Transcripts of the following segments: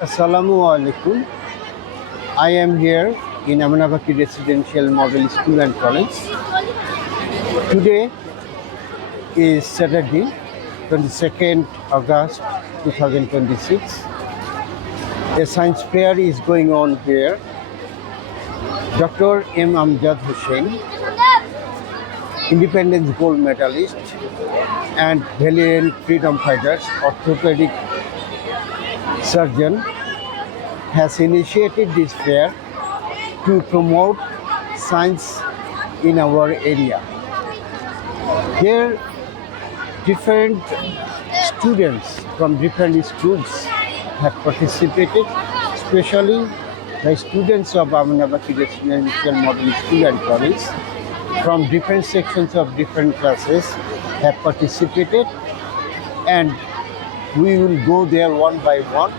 Assalamu alaikum. I am here in Amanabaki Residential Model School and College. Today is Saturday, 22nd August 2026. A science fair is going on here. Dr. M. Amjad Hussain, Independence Gold Medalist and Valiant Freedom Fighters, orthopedic surgeon, has initiated this fair to promote science in our area. Here, different students from different schools have participated, especially the students of Amanabaki Residential Model School and College from different sections of different classes have participated, and we will go there one by one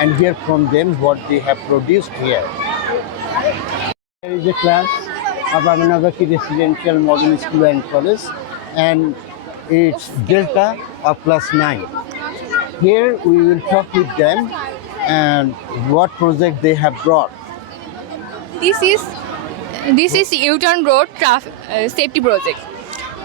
and hear from them what they have produced here. There is a class of Amanabaki Residential Model School and College, and it's Delta of class 9. Here we will talk with them and what project they have brought. This is U-turn road safety project.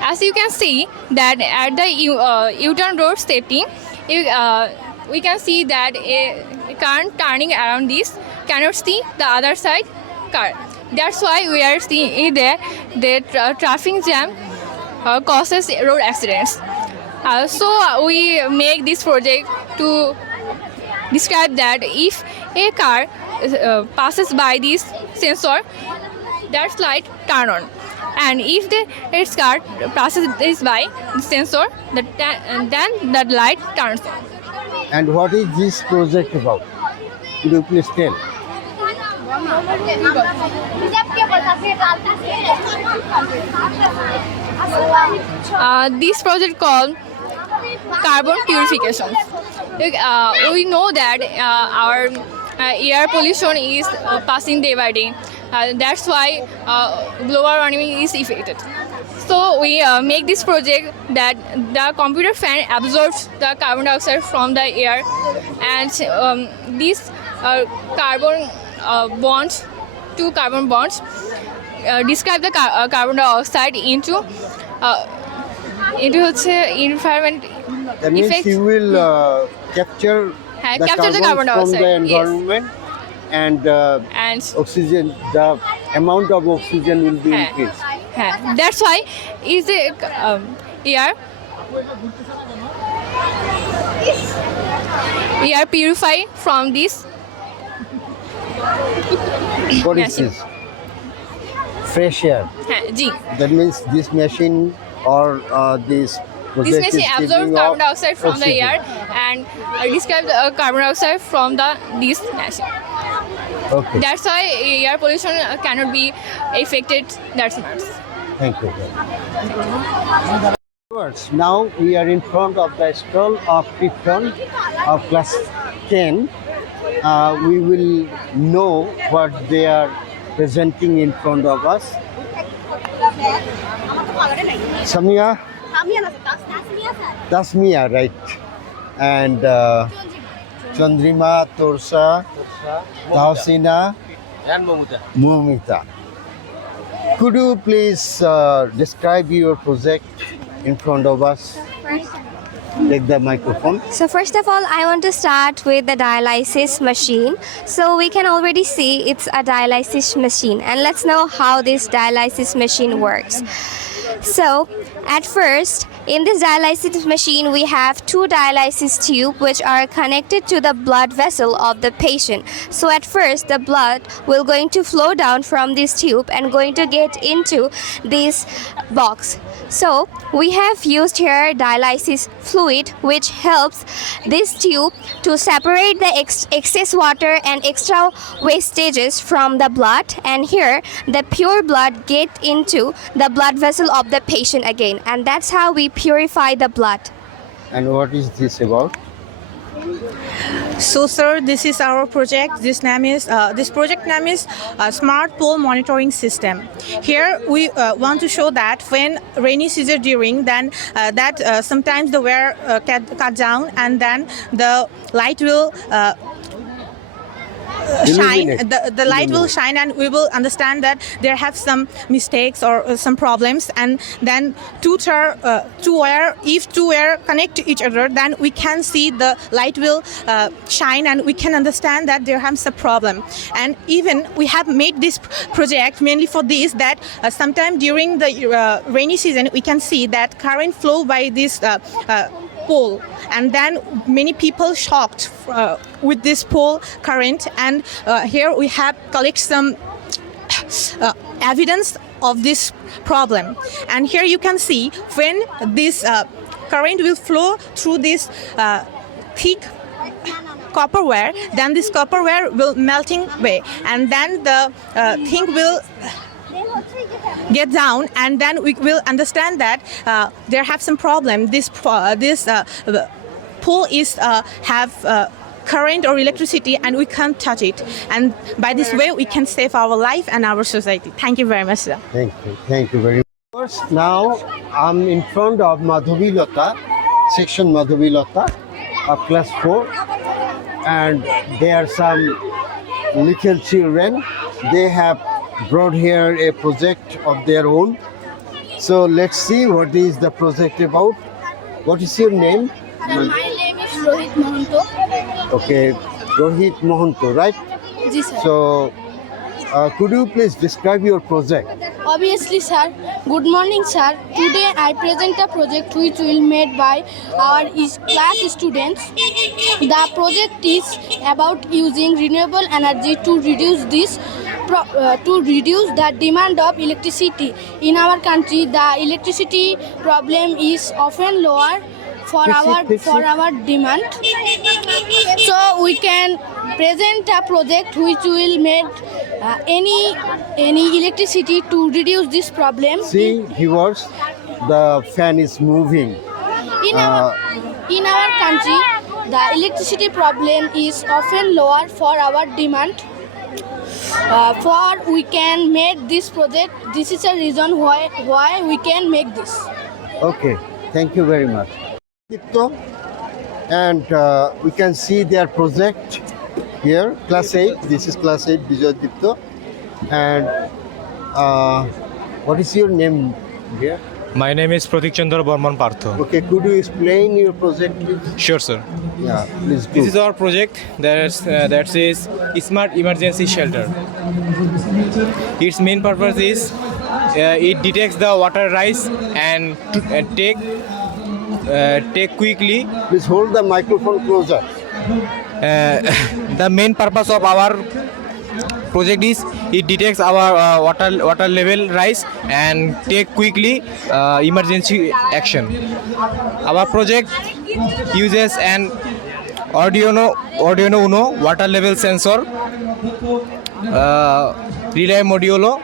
As you can see that at the U-turn road safety, we can see that a car turning around this cannot see the other side car. That's why we are seeing there the traffic jam causes road accidents. So we make this project to describe that if a car passes by this sensor, that light turn on, and if its car passes this by the sensor, then that light turns on. And what is this project about? Could you please tell? This project called carbon purification. We know that our air pollution is passing day by day. That's why global warming is affected. So we make this project that the computer fan absorbs the carbon dioxide from the air, and these carbon bonds, two carbon bonds, describe the carbon dioxide into environment That means effect. you will capture the carbon from dioxide the environment, and and oxygen, the amount of oxygen will be हाँ, increased. हाँ, that's why is the air purify from this. What is Yes. this? Fresh air. हाँ, जी. That means this machine or this This project machine is absorbs giving carbon off dioxide from the oxygen. air and describe the carbon dioxide from this machine. Okay, That's why air pollution cannot be affected that much. thank you. Now we are in front of the stall of Krypton of class 10. We will know what they are presenting in front of us. Samia, Tasmia, right? And Chandrima, Torsa, Tausina, and Mamuta. Mumita. Could you please describe your project in front of us? Take the microphone. So first of all, I want to start with the dialysis machine. So we can already see it's a dialysis machine, and let's know how this dialysis machine works. So at first, in this dialysis machine, we have two dialysis tubes which are connected to the blood vessel of the patient. So at first, the blood will going to flow down from this tube and going to get into this box. So we have used here dialysis fluid, which helps this tube to separate the excess water and extra wastages from the blood, and here the pure blood get into the blood vessel of the patient again, and that's how we purify the blood. And what is this about? So, sir, this is our project. This project name is Smart Pool Monitoring System. Here, we want to show that when rainy season during, then sometimes the wire cut down, and then the light will shine. Illuminate. The light will Illuminate. shine, and we will understand that there have some mistakes or some problems. And then if two wire connect to each other, then we can see the light will shine, and we can understand that there have some problem. And even we have made this project mainly for this, that sometime during the rainy season we can see that current flow by this pole, and then many people shocked with this pole current. And here we have collect some evidence of this problem. And here you can see when this current will flow through this thick copper wire, then this copper wire will melting away, and then the thing will get down, and then we will understand that there have some problem. This pole is have current or electricity, and we can't touch it. And by this way, we can save our life and our society. Thank you very much, sir. Thank you very much. First, now I'm in front of Madhavilata, section Madhavilata of class 4, and there are some little children. They have brought here a project of their own. So let's see what is the project about. What is your name? Sir, my name is Rohit Mohanto. Okay, Rohit Mohanto, right? Ji, sir. So could you please describe your project? Obviously, sir. Good morning, sir. Today I present a project which will made by our class students. The project is about using renewable energy to reduce the demand of electricity. In our country, the electricity problem is often lower for our demand. So we can present a project which will make any electricity to reduce this problem. See, viewers, the fan is moving. In our country, the electricity problem is often lower for our demand. For we can make this project. This is a reason why we can make this. Okay, thank you very much. And we can see their project here, class 8. This is class 8, Bijoy Dipto. And what is your name here? My name is Pratik Chandra Barman Partho. Okay, could you explain your project, please? Sure, sir. Yeah, please do. This is our project that says Smart Emergency Shelter. Its main purpose is it detects the water rise and take quickly. Please hold the microphone closer. The main purpose of our project is it detects our water level rise and take quickly emergency action. Our project uses an Arduino Uno water level sensor, relay modulo,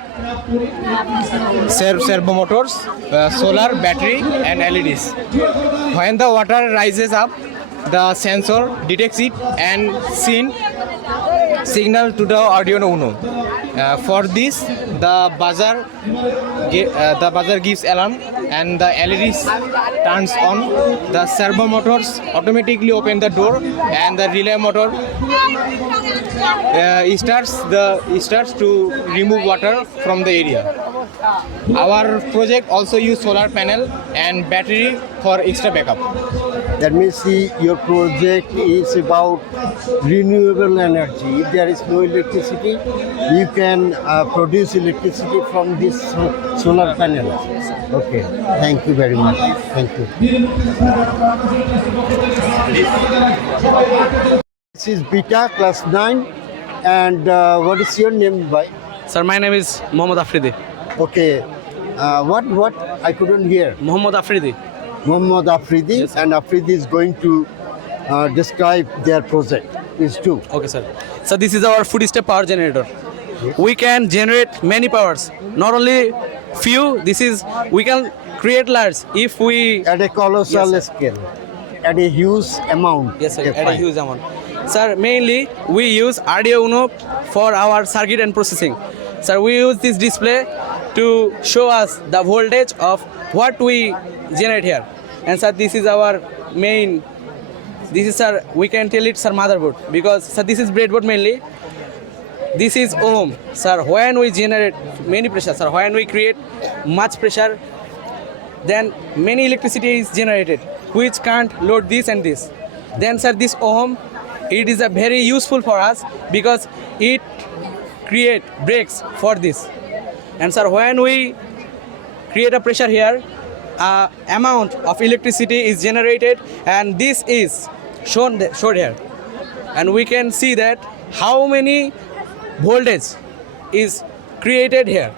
servo motors, solar battery and LEDs. When the water rises up, the sensor detects it and sends signal to the Arduino Uno. For this, the buzzer gives alarm and the LEDs turns on. The servo motors automatically open the door and the relay motor starts to remove water from the area. Our project also use solar panel and battery for extra backup. That means your project is about renewable energy. If there is no electricity, you can produce electricity from this solar panel. Okay, thank you very much. Thank you. This is Beta, class 9. And what is your name, by? Sir, my name is Mohammad Afridi. Okay, what? I couldn't hear. Mohammad Afridi. Mohammad Afridi, Yes, sir. and Afridi is going to describe their project. Please do. Okay, sir. So this is our footstep power generator. We can generate many powers, not only few. We can create large if we. At a colossal Yes, sir. scale, at a huge amount. Yes, sir. Okay, At a fine. huge amount. Sir, mainly we use Arduino Uno for our circuit and processing. Sir, we use this display to show us the voltage of what we generate here. And sir, this is our main. This is, sir, we can tell it, sir, motherboard, because sir, this is breadboard mainly. This is ohm, sir. When we generate many pressure, sir, when we create much pressure, then many electricity is generated, which can't load this and this. Then, sir, this ohm, it is a very useful for us because it create breaks for this. And sir, when we create a pressure here, amount of electricity is generated, and this is shown here, and we can see that how many voltage is created here.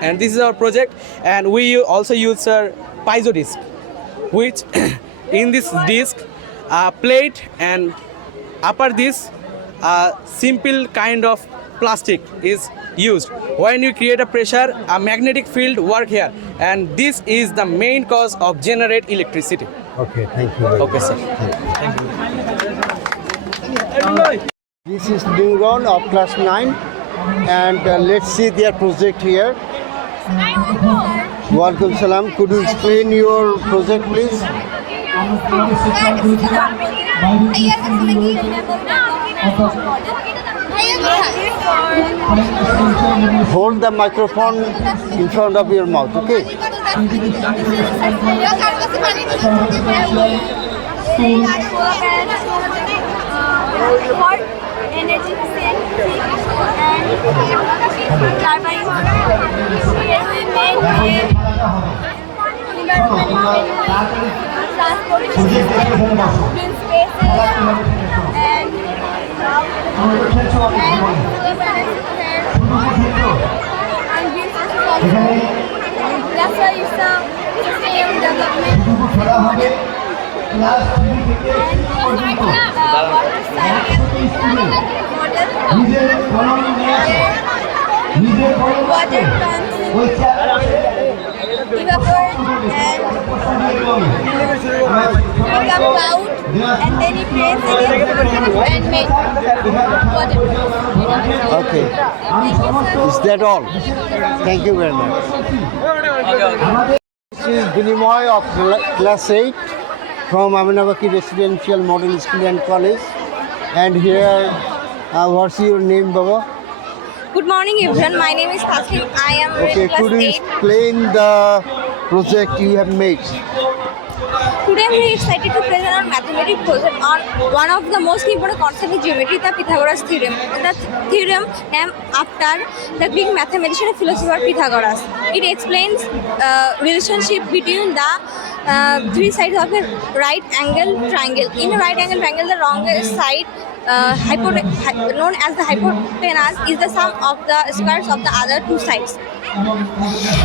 And this is our project, and we also use piezo disc, which in this disc plate and upper this simple kind of plastic is used. When you create a pressure, a magnetic field work here, and this is the main cause of generate electricity. Okay, thank you. Okay, sir. This is Ningron of class 9, and let's see their project here. Welcome, salam. Could you explain your project, please? Hold the microphone in front of your mouth, okay? For energy efficient and turbine. Here we made environment transportation system, green spaces, and solar panels here, and green spaces also. That's why it's a sustainable development model. And water science model, water comes, evaporate and become cloud, and then it rains again and make water. Okay. Thank you, sir. Is that all? Thank you very much. This is Binimoy of class 8 from Aminabaki Residential Model School and College. And here, what's your name, Baba? Good morning, everyone. My name is Taslim. I am Okay, in class could you 8. explain the project you have made? Today I'm very excited to present our mathematics project on one of the most important concepts in geometry, the Pythagoras theorem. The theorem named after the Greek mathematician and philosopher Pythagoras. It explains relationship between the three sides of a right angle triangle. In a right angle triangle, the wrongest side known as the hypotenuse is the sum of the squares of the other two sides.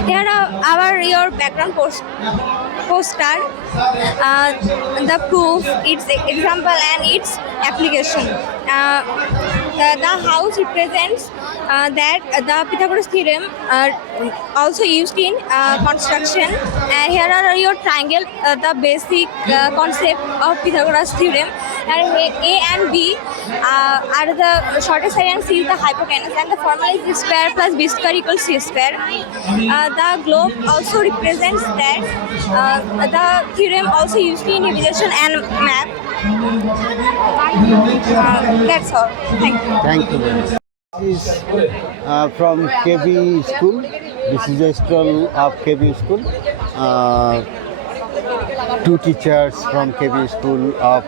Here are your background poster, the proof, its example and its application. The house represents that the Pythagoras theorem also used in construction. Here are your triangle, the basic concept of Pythagoras theorem. And A and B are the shortest side and C is the hypotenuse, and the formula is square plus B square equals C square. The globe also represents that. The theorem also used in navigation and map. That's all. Thank you. Thank you very much. This is from KB School. This is a stall of KB School. Two teachers from KB School of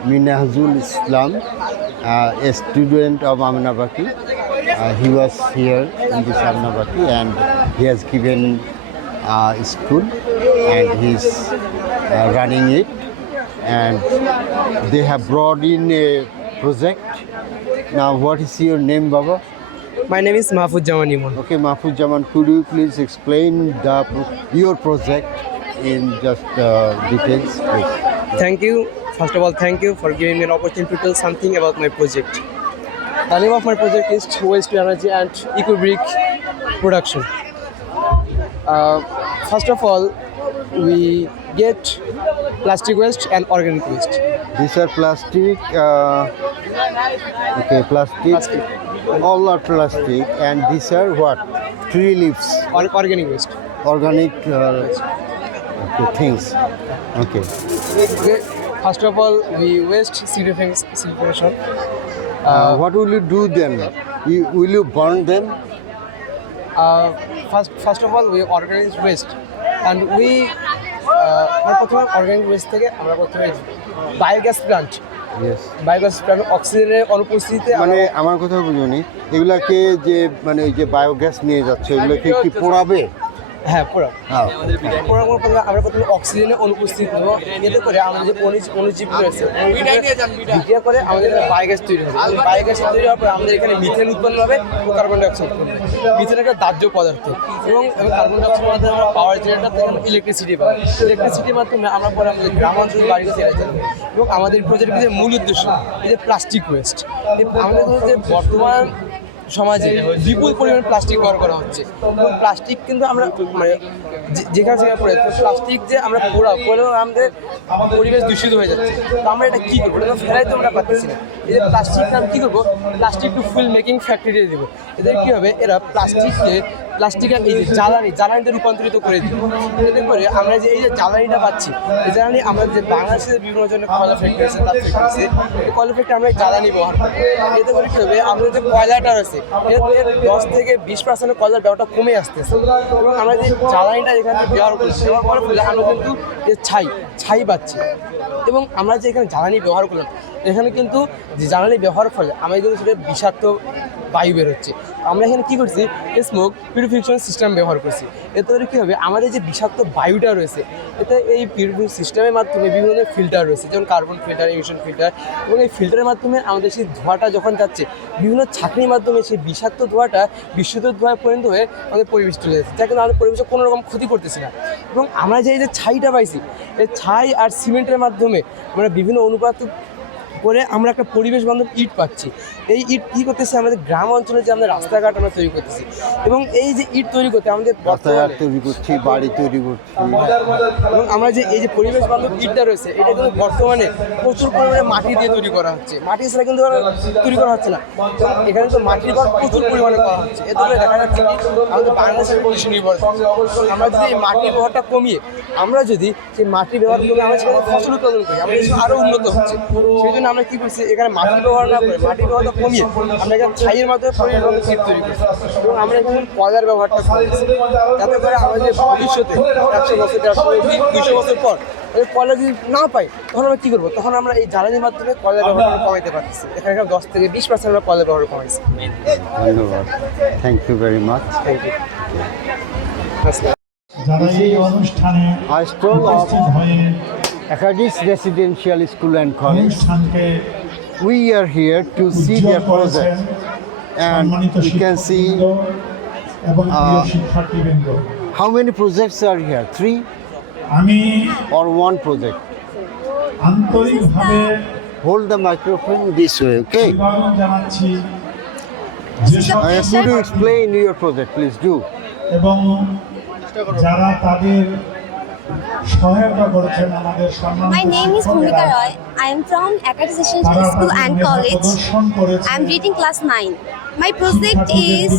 Minhajul Islam, a student of Aminabaki. He was here in this Aminabaki, and he has given school, and he's running it. And they have brought in a project. Now, what is your name, Baba? My name is Mahfouz Jaman Iman. Okay, Mahfouz Jaman, could you please explain your project in just details, please? Thank you. First of all, thank you for giving me an opportunity to tell something about my project. The name of my project is Waste to Energy and Eco-Brick Production. First of all, we get plastic waste and organic waste. These are plastic. Okay, plastic. All are plastic, and these are what? Tree leaves. Organic waste. Organic okay, things. Okay. First of all, we waste separation. What will you do then? Will you burn them? First of all, we organize waste, and we প্রথমে organic West থেকে আমরা প্রথমে biogas plant Yes. Biogas plant অক্সিজেনের অনুপস্থিতিতে মানে আমার কথা বুঝুনি, এগুলাকে যে মানে ওই যে বায়োগ্যাস নিয়ে যাচ্ছে ওইগুলোকে কি পোড়াবে? হ্যাঁ পুরো হ্যাঁ। পোড়ানোর পর আমরা প্রথমে অক্সিজেনের অনুপস্থিতি দেব, এতে করে আমাদের যে অনুজীব রয়েছে বিক্রিয়া করে আমাদের এখানে বায়োগ্যাস তৈরি হবে। বায়োগ্যাস তৈরি হওয়ার পর আমাদের এখানে মিথেন উৎপন্ন হবে ও কার্বন ডাইঅক্সাইড উৎপন্ন হবে। মিথেন একটা দাহ্য পদার্থ এবং কার্বন ডাইঅক্সাইডের মাধ্যমে আমরা পাওয়ার জেনারেটর থেকে আমরা ইলেকট্রিসিটি পাবো। ইলেকট্রিসিটির মাধ্যমে আমরা পরে আমাদের গ্রাম অঞ্চলের বাড়িতে চলে যাবো। এবং আমাদের প্রজেক্টের যে মূল উদ্দেশ্য এই যে প্লাস্টিক ওয়েস্ট, আমাদের যে বর্তমান সমাজে বিপুল পরিমাণ প্লাস্টিক ব্যবহার করা হচ্ছে এবং প্লাস্টিক কিন্তু আমরা মানে যেখানে সেখানে পড়ে প্লাস্টিক যে আমরা পড়েও আমাদের পরিবেশ দূষিত হয়ে যাচ্ছে। তো আমরা এটা কী করবো? এটা ফেলাই তো আমরা পাচ্ছি না। এই যে প্লাস্টিক আমরা কী করবো? প্লাস্টিক টু ফুল মেকিং ফ্যাক্টরি দেবো। এদের কী হবে? এরা প্লাস্টিকের এই যে জ্বালানিতে রূপান্তরিত করে দিবে। এতে করে আমরা যে এই যে জ্বালানিটা পাচ্ছি, এই জ্বালানি আমরা যে বাংলাদেশের বিভিন্ন জনের কয়লা ফ্যাক্টরি আছে তার ফ্যাক্টরি এই কয়লা ফ্যাক্টরি আমরা এই জ্বালানি ব্যবহার করি। এতে করে কী হবে? আমাদের যে কয়লাটা রয়েছে এর 10 থেকে 20% কয়লার ব্যবহারটা কমে আসতেছে এবং আমরা যে জ্বালানিটা এখানে ব্যবহার করছি ব্যবহার করার ফলে আমরা কিন্তু যে ছাই পাচ্ছি এবং আমরা যে এখানে জ্বালানি ব্যবহার করলাম এখানে কিন্তু যে জ্বালানি ব্যবহারের ফলে আমাদের কিন্তু সেটা বিষাক্ত বায়ু বেরোচ্ছে। আমরা এখানে কী করছি? স্মোক পিউরিফিকেশন সিস্টেম ব্যবহার করছি। এতে করে কী হবে? আমাদের যে বিষাক্ত বায়ুটা রয়েছে এতে এই পিউরিফিকেশন সিস্টেমের মাধ্যমে বিভিন্ন ধরনের ফিল্টার রয়েছে, যেমন কার্বন ফিল্টার, এমিশন ফিল্টার, এবং এই ফিল্টারের মাধ্যমে আমাদের সেই ধোঁয়াটা যখন যাচ্ছে বিভিন্ন ছাঁকনির মাধ্যমে সেই বিষাক্ত ধোঁয়াটা বিশুদ্ধ ধোঁয়ায় পরিণত হয়ে আমাদের পরিবেশ চলে যাচ্ছে, যা কিন্তু আমাদের পরিবেশে কোনো রকম ক্ষতি করতেছে না। এবং আমরা যে ছাইটা পাইছি এই ছাই আর সিমেন্টের মাধ্যমে আমরা বিভিন্ন অনুপাত করে আমরা একটা পরিবেশ বান্ধব ইট পাচ্ছি। এই ইট কী করতেছে? আমাদের গ্রাম অঞ্চলে যে আমরা রাস্তাঘাট আমরা তৈরি করতেছি এবং এই যে ইট তৈরি করতে আমাদের রাস্তাঘাট তৈরি করছি, বাড়ি তৈরি করছি এবং আমরা যে এই যে পরিবেশ বান্ধব ইটটা রয়েছে এটা কিন্তু বর্তমানে প্রচুর পরিমাণে মাটি দিয়ে তৈরি করা হচ্ছে। মাটি ছাড়া কিন্তু তৈরি করা হচ্ছে না, এখানে তো মাটির ঘর প্রচুর পরিমাণে করা হচ্ছে। এতে করে দেখা যাচ্ছে কি আমাদের বাংলাদেশের কৃষি নির্ভর। আমরা যদি এই মাটির ব্যবহারটা কমিয়ে আমরা যদি সেই মাটি ব্যবহার করে আমরা সেখানে ফসল উৎপাদন করি আমাদের দেশ আরও উন্নত হচ্ছে। সেই জন্য আমরা কী করছি? এখানে মাটি ব্যবহার না করে মাটি ব্যবহারটা কমিয়ে আমরা এখানে ছাইয়ের মাধ্যমে পরিবেশ বান্ধব ইট তৈরি করছি এবং আমরা এখানে কয়লার ব্যবহারটা করেছি, যাতে করে আমাদের ভবিষ্যতে 100 বছর 200 বছর পর কয়লা যদি না পাই তখন আমরা কী করবো? তখন আমরা এই জ্বালানির মাধ্যমে কয়লার ব্যবহারটা কমাইতে পারতেছি। এখানে 10 থেকে 20% আমরা কয়লার ব্যবহার কমাইছি। ধন্যবাদ, thank you very much. Thank you. যারা এই অনুষ্ঠানে I stroll উপস্থিত of হয়ে Akadis Residential School and College. অনুষ্ঠানকে We are here to see Ujjwal their করেছেন project and সম্মানিত you can see শিক্ষকবৃন্দ এবং প্রিয় শিক্ষার্থীবৃন্দ। how many projects are here? 3 আমি or 1 project? আন্তরিকভাবে Hold the microphone this way, okay? অভিবাদন জানাচ্ছি যেসব Could you explain your project, please do? এবং যারা তাদের সহায়তা করেছেন আমাদের My সম্মানিত name is Bhumika Roy. I am from Akadis Residential School and College. I am reading class 9. My project is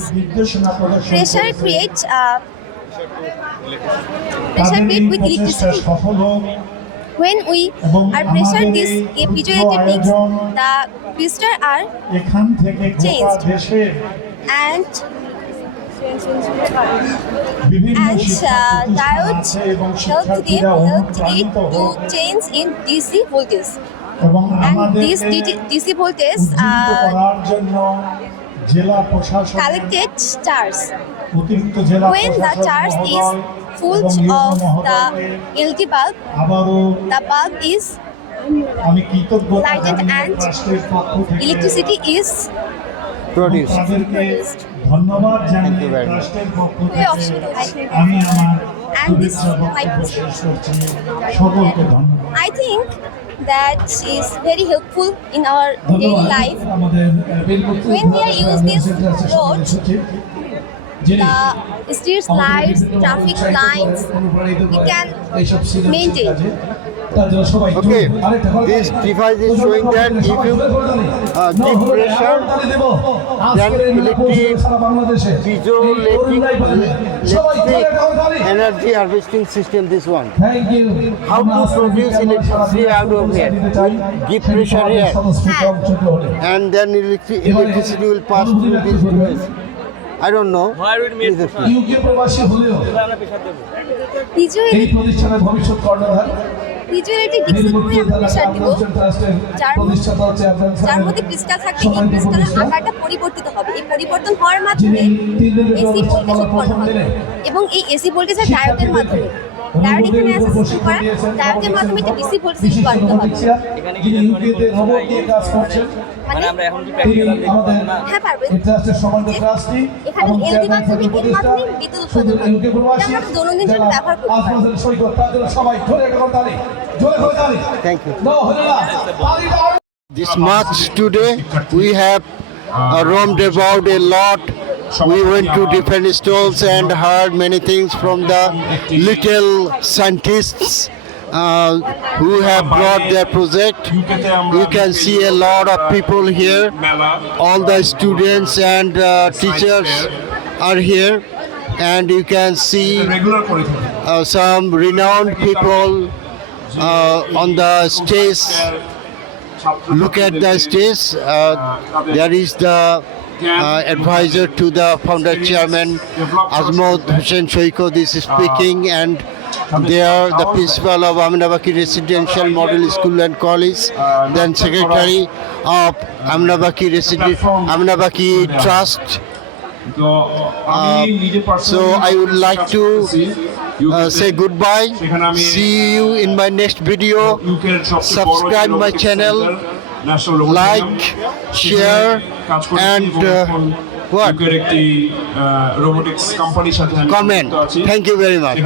pressure create with electricity. When we are pressure this refrigerated mix, the crystal are এখান থেকে গোটা changed. দেশে and বিভিন্ন diode help it to change in DC voltage. এবং And আমাদের this DC voltage করার জন্য জেলা প্রশাসন collected charge. অতিরিক্ত জেলা When the charge is full of the LED bulb, আবারও the bulb is আমি কৃতজ্ঞতা lighted জানাই and রাষ্ট্রের পক্ষ থেকে electricity is Produced. তাদেরকে ধন্যবাদ জানাই Thank you very much. রাষ্ট্রের পক্ষ very থেকে আমি আমার And this শুভেচ্ছা my বক্তব্য শেষ করছি সকলকে ধন্যবাদ I think that is very helpful in our daily life. আমাদের When we are use this road, the street lights, traffic lights, we can maintain. তার জন্য সবাই Okay, আরেকটা করে this device is showing that if you give pressure, then electric piezoelectric energy harvesting system, this one. Thank you How to produce electricity out of here? Give pressure here, and then electricity will pass through this device. I don't know. Please explain. UK প্রবাসী হলেও এই প্রতিষ্ঠানের ভবিষ্যৎ কর্ণধার পিজোইলেক্ট্রিক ডিক্সেল করে আমরা pressure দিব প্রতিষ্ঠাতা হচ্ছে যার মধ্যে ক্রিস্টাল থাকবে। এই ক্রিস্টালের আকারটা পরিবর্তিত হবে। এই পরিবর্তন হওয়ার মাধ্যমে এসি ভোল্টেজ উৎপন্ন হবে এবং এই এসি ভোল্টেজের ডায়োডের মাধ্যমে ডায়োড এখানে আছে সিস্টেম করা, ডায়োডের মাধ্যমে একটা ডিসি ভোল্টেজ রূপান্তরিত হবে। যিনি ইউকেতে রোবট নিয়ে কাজ করছেন মানে তিনি আমাদের হ্যাঁ পারবেন। ট্রাস্টের সম্মানিত ট্রাস্টি এখানে এলইডি মাধ্যমে এর মাধ্যমে বিদ্যুৎ উৎপাদন হয়। ইউকে প্রবাসী এটা আমরা দৈনন্দিন জীবনে ব্যবহার করতে পারি। আজমাজের সৈকত তার জন্য সবাই জোরে একটা করে তালি, জোরে করে তালি। Thank you. না হলো না তালি দাও। This much today we have roamed about a lot. We went to different stalls and heard many things from the little scientists who have brought their project. You can see a lot of people here. All the students and teachers are here, and you can see some renowned people on the stage. Look at the stage. There is the advisor to the founder chairman Azmod Hussain Shoykod is speaking, and there the principal of Aminabaki Residential Model School and College, then secretary of Aminabaki Trust. So I would like to say goodbye. See you in my next video. Subscribe my channel, like, share, and what? একটি robotics কোম্পানির সাথে Comment. Thank you very much.